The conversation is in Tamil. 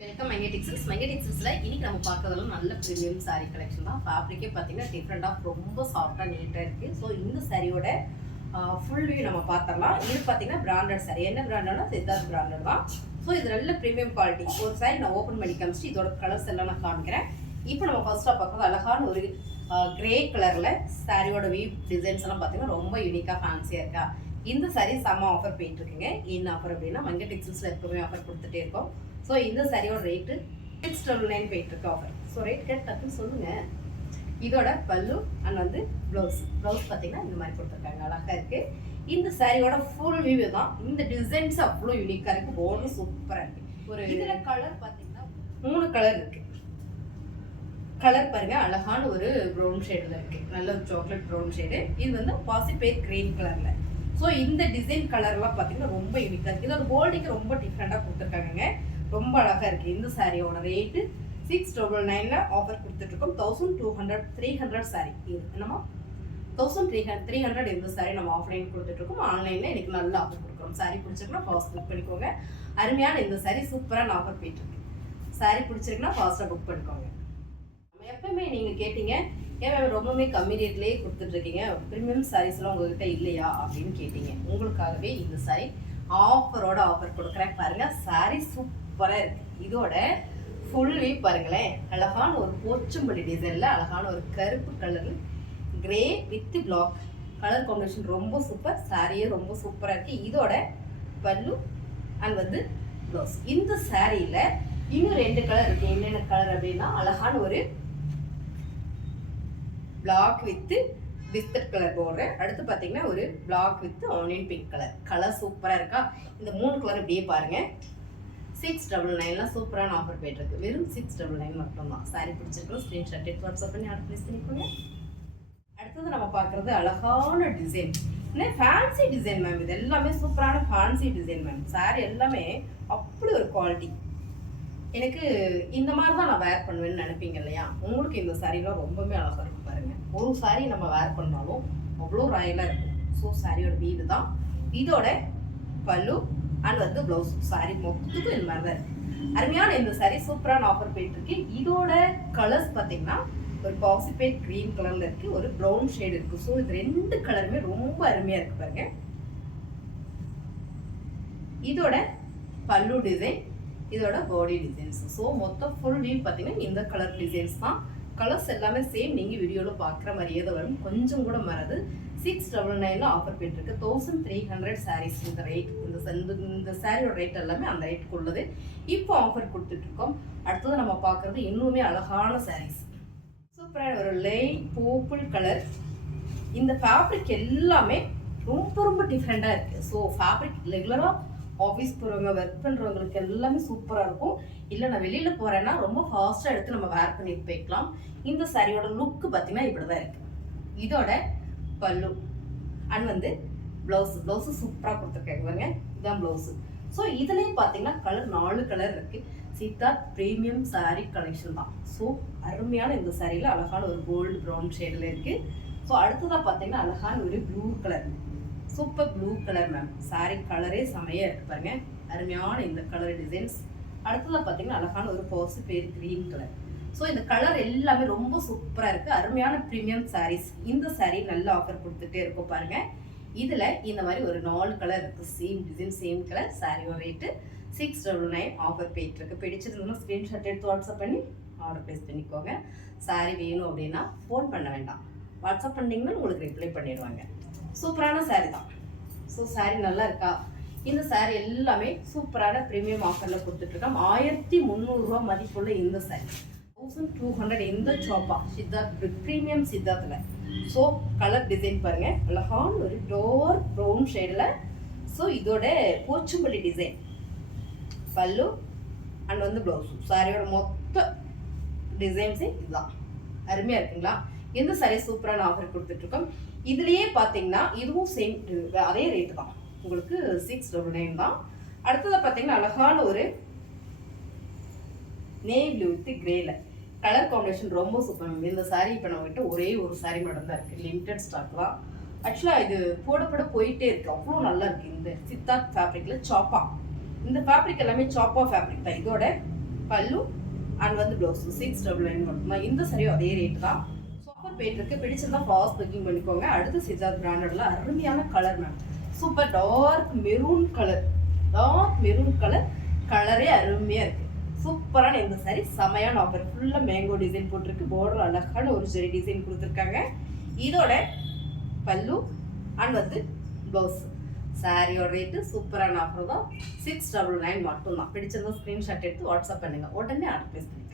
வெல்கம் மைங்கடிக்ஸில் இன்னைக்கு நம்ம பார்க்கறதெல்லாம் நல்ல ப்ரீமியம் சாரீ கலெக்ஷன் தான். ஃபேப்ரிக்கே பார்த்தீங்கன்னா டிஃப்ரெண்டாக ரொம்ப சாஃப்டாக நீட்டாக இருக்குது. ஸோ இந்த சாரியோட ஃபுல் வியூ நம்ம பார்த்துடலாம். இது பார்த்தீங்கன்னா பிராண்டட் சாரி. என்ன பிராண்டட்னா சித்தார்த் பிராண்டட் தான். ஸோ இது நல்ல ப்ரீமியம் குவாலிட்டி. ஒரு சாரி நான் ஓப்பன் பண்ணி காமிச்சிட்டு இதோட கலர்ஸ் எல்லாம் நான் காமிக்கிறேன். இப்போ நம்ம ஃபர்ஸ்ட்டாக பார்க்குறது அழகான ஒரு கிரே கலரில் சாரியோட வீவ் டிசைன்ஸ் எல்லாம் பார்த்தீங்கன்னா ரொம்ப யூனிக்காக ஃபேன்சியாக இருக்கா. இந்த சாரி செம்ம ஆஃபர் போயிட்டு இருக்குங்க. என்ன ஆஃபர் அப்படின்னா மைங்கடிக்ஸில் எப்பவுமே ஆஃபர் கொடுத்துட்டே இருக்கோம். ஸோ இந்த சாரியோட ரேட்டு 699 போயிட்டு இருக்கு ஆஃபர். ஸோ ரேட் கேட்டு டக்குன்னு சொல்லுங்க. இதோட பல்லு அண்ட் வந்து ப்ளவுஸ் பார்த்தீங்கன்னா இந்த மாதிரி கொடுத்துருக்காங்க, அழகாக இருக்கு. இந்த சாரியோட ஃபுல் வியூ தான். இந்த டிசைன்ஸ் அவ்வளோ யூனிக்காக இருக்கு. போர்டு சூப்பராக இருக்கு. ஒரு இதில் கலர் பார்த்தீங்கன்னா 3 கலர் இருக்கு. கலர் பாருங்க, அழகான ஒரு ப்ரௌன் ஷேடில் இருக்கு. நல்ல ஒரு சாக்லேட் ப்ரௌன் ஷேடு. இது வந்து பாசிபேட் கிரீன் கலர்ல. ஸோ இந்த டிசைன் கலர்லாம் பார்த்தீங்கன்னா ரொம்ப யூனிக்காக இருக்குது. இதோட கோல்டிக்கு ரொம்ப டிஃப்ரெண்டாக கொடுத்துருக்காங்க. ரொம்ப அழகாக இருக்குது. இந்த சாரியோட ரேட்டு 699 ஆஃபர் கொடுத்துட்ருக்கோம். 1200 300 சாரி. இது என்னமோ 1300 இந்த சாரி நம்ம ஆஃப்லைன் கொடுத்துட்ருக்கோம். ஆன்லைனில் எனக்கு நல்ல ஆஃபர் கொடுக்குறோம். சாரி பிடிச்சிருக்குன்னா ஃபாஸ்ட் புக் பண்ணிக்கோங்க. அருமையான இந்த சாரி சூப்பரான ஆஃபர் போயிட்டுருக்கு. சாரி பிடிச்சிருக்குன்னா ஃபாஸ்ட்டாக புக் பண்ணிக்கோங்க. நம்ம எப்பவுமே நீங்கள் கேட்டீங்க, ஏன் ரொம்பவுமே கம்மி ரேட்லேயே கொடுத்துட்ருக்கீங்க, ப்ரீமியம் சாரீஸ்லாம் உங்கள்கிட்ட இல்லையா அப்படின்னு கேட்டீங்க. உங்களுக்காகவே இந்த சாரி ஆஃபரோட ஆஃபர் கொடுக்குறேன். பாருங்கள், சாரி சூப்பராக இருக்குது. இதோட ஃபுல் வியூ பாருங்களேன். அழகான ஒரு போச்சம்பள்ளி டிசைனில் அழகான ஒரு கருப்பு கலரில் grey with black colour combination ரொம்ப சூப்பர். சாரியே ரொம்ப சூப்பராக இருக்குது. இதோட பல்லு அண்ட் வந்து ப்ளவுஸ். இந்த சாரியில் இன்னும் 2 கலர் இருக்குது. என்னென்ன கலர் அப்படின்னா அழகான ஒரு பிளாக் வித் பிஸ்கட் கலர் போடுறேன். அடுத்து பார்த்தீங்கன்னா ஒரு black with onion pink colour சூப்பராக இருக்கா. இந்த 3 கலர் இப்படியே பாருங்க. 699 சூப்பரான ஆஃபர் போயிட்டு இருக்கு. வெறும் 699 மட்டும் தான். சாரி பிடிச்சிருக்கோம். ஸ்க்ரீன்ஷாட் எடுத்து வாட்ஸ்அப் பண்ணி ஆர்டர் ப்ளேஸ் பண்ணிக்கோங்க. அடுத்தது நம்ம பார்க்குறது அழகான டிசைன். என்ன ஃபேன்சி டிசைன் மேம். இது எல்லாமே சூப்பரான ஃபேன்சி டிசைன் மேம். சாரி எல்லாமே அப்படி ஒரு குவாலிட்டி. எனக்கு இந்த மாதிரி தான் நான் வேர் பண்ணுவேன்னு நினைப்பீங்க இல்லையா. உங்களுக்கு இந்த சாரீலாம் ரொம்பவே அழகாக இருக்கும் பாருங்க. ஒரு சாரி நம்ம வேர் பண்ணாலும் அவ்வளோ ராயலாக இருக்கும். ஸோ சாரியோட வீடு தான். இதோட பல்லு அண்ட் வந்து ப்ளவுஸ். சாரி மொத்தத்துக்கும் இந்த மாதிரி தான் இருக்கு. அருமையான இந்த சாரி சூப்பரான ஆஃபர் போயிட்டு இருக்கு. இதோட கலர்ஸ் பார்த்தீங்கன்னா ஒரு பாசிபேட் கிரீன் கலர்ல இருக்கு, ஒரு ப்ரௌன் ஷேடு இருக்கு. ஸோ இது 2 கலருமே ரொம்ப அருமையா இருக்கு பாருங்க. இதோட பல்லு டிசைன், இதோட பாடி டிசைன்ஸ். ஸோ மொத்தம் ஃபுல் வியூ பார்த்தீங்கன்னா இந்த கலர் டிசைன்ஸ் தான். கலர்ஸ் எல்லாமே சேம். நீங்கள் வீடியோவில் பார்க்குற மாதிரியே தான் வரும். கொஞ்சம் கூட மறந்து 699 ஆஃபர் போயிட்டுருக்கு. 1300 சாரீஸ் இந்த ரேட். இந்த சாரியோட ரேட் எல்லாமே அந்த ரேட்டுக்கு உள்ளது. இப்போ ஆஃபர் கொடுத்துட்ருக்கோம். அடுத்தது நம்ம பார்க்குறது இன்னுமே அழகான சாரீஸ். சூப்பரான ஒரு லைட் பர்பிள் கலர். இந்த ஃபேப்ரிக் எல்லாமே ரொம்ப டிஃப்ரெண்டாக இருக்குது. ஸோ ஃபேப்ரிக் ரெகுலராக ஆஃபீஸ் போகிறவங்க ஒர்க் பண்ணுறவங்களுக்கு எல்லாமே சூப்பராக இருக்கும். இல்லை நான் வெளியில் போகிறேன்னா ரொம்ப ஃபாஸ்ட்டாக எடுத்து நம்ம வேர் பண்ணிட்டு போய்க்கலாம். இந்த சாரியோட லுக்கு பார்த்தீங்கன்னா இப்படி தான் இருக்குது. இதோட பல்லு அண்ட் வந்து ப்ளவுஸு சூப்பராக கொடுத்துருக்காங்க பாருங்க. இதுதான் ப்ளவுஸு. ஸோ இதுலேயும் பார்த்தீங்கன்னா கலர் 4 கலர் இருக்குது. சித்தார்த் ப்ரீமியம் சாரீ கலெக்ஷன் தான். ஸோ அருமையான இந்த சாரியில் அழகான ஒரு கோல்டு ப்ரௌன் ஷேடில் இருக்குது. ஸோ அடுத்ததாக பார்த்தீங்கன்னா அழகான ஒரு blue colour, super blue colour ma'am. Sorry கலரே செமையாக இருக்குது பாருங்க. அருமையான இந்த கலர் டிசைன்ஸ். அடுத்ததாக பார்த்தீங்கன்னா அழகான ஒரு பாசிபேட் கிரீன் கலர். ஸோ இந்த கலர் எல்லாமே ரொம்ப சூப்பராக இருக்குது. அருமையான ப்ரீமியம் சாரீஸ். இந்த சாரீ நல்ல ஆஃபர் கொடுத்துட்டே இருக்கும் பாருங்க. இதில் இந்த மாதிரி ஒரு 4 கலர் இருக்குது. Same design same colour. சாரியோட ரேட்டு 699 ஆஃபர் போயிட்டுருக்கு. பிடிச்சிருந்தோம்னா ஸ்க்ரீன்ஷாட் எடுத்து வாட்ஸ்அப் பண்ணி ஆர்டர் ப்ளேஸ் பண்ணிக்கோங்க. சாரி வேணும் அப்படின்னா ஃபோன் பண்ண வேண்டாம், வாட்ஸ்அப் பண்ணிங்கன்னா உங்களுக்கு ரிப்ளை பண்ணிடுவாங்க. சூப்பரான சாரி தான். ஸோ சாரி நல்லா இருக்கா. இந்த சாரி எல்லாமே சூப்பரான ப்ரீமியம் ஆஃபரில் கொடுத்துட்ருக்கோம். 1300 மதிப்புள்ள இந்த சாரி 1200 இந்த சாப்பா சித்தார்த் ப்ரீமியம் சித்தார்த்தில். ஸோ கலர் டிசைன் பாருங்க, அழகான ஒரு டார்க் ப்ரௌன் ஷேடில். ஸோ இதோட போச்சம்பள்ளி டிசைன் பல்லு அண்ட் வந்து ப்ளவுஸ். சாரியோட மொத்த டிசைன்ஸே இதுதான். அருமையாக இருக்குங்களா. இந்த சாரி சூப்பரான ஆஃபர் கொடுத்துட்ருக்கோம். இதுலேயே பார்த்தீங்கன்னா இதுவும் சேம் அதே ரேட்டு தான். உங்களுக்கு 699 தான். அடுத்ததாக பார்த்தீங்கன்னா அழகான ஒரு நேவி ப்ளூ வித் கிரேல கலர் காம்பினேஷன் ரொம்ப சூப்பர். இந்த சாரி இப்போ நம்மகிட்ட ஒரே ஒரு சாரி மட்டும் தான் இருக்குது. லிமிடெட் ஸ்டாக் தான். ஆக்சுவலாக இது போட போயிட்டே இருக்குது. அவ்வளோ நல்லா இருக்குது. இந்த சித்தார்த் ஃபேப்ரிக்கில் சாப்பா. இந்த ஃபேப்ரிக் எல்லாமே சாப்பா ஃபேப்ரிக் தான். இதோட பல்லு அண்ட் வந்து ப்ளவுஸ் 699 மட்டும். இந்த சரியும் அதே ரேட் தான். சூப்பர் போயிட்டு இருக்கு. பிடிச்சிருந்தா ஃபாஸ்ட் புக்கிங் பண்ணிக்கோங்க. அடுத்து சித்தார்த் பிராண்டட்ல அருமையான colour ma'am. Super dark maroon colour கலரே அருமையா இருக்கு. சூப்பரான இந்த சாரி செமையான ஆஃபர். ஃபுல்லா மேங்கோ டிசைன் போட்டிருக்கு. பார்டர் அழகான ஒரு ஜெரி டிசைன் கொடுத்துருக்காங்க. இதோட பல்லு அண்ட் வந்து ப்ளவுஸ். சாரியோட ரேட்டு சூப்பரான ஆஃபர் தான். 699 மட்டும்தான். பிடிச்சிருந்தா ஸ்க்ரீன்ஷாட் எடுத்து வாட்ஸ்அப் பண்ணுங்க. உடனே ஆர்டர் பிளேஸ் பண்ணுங்க.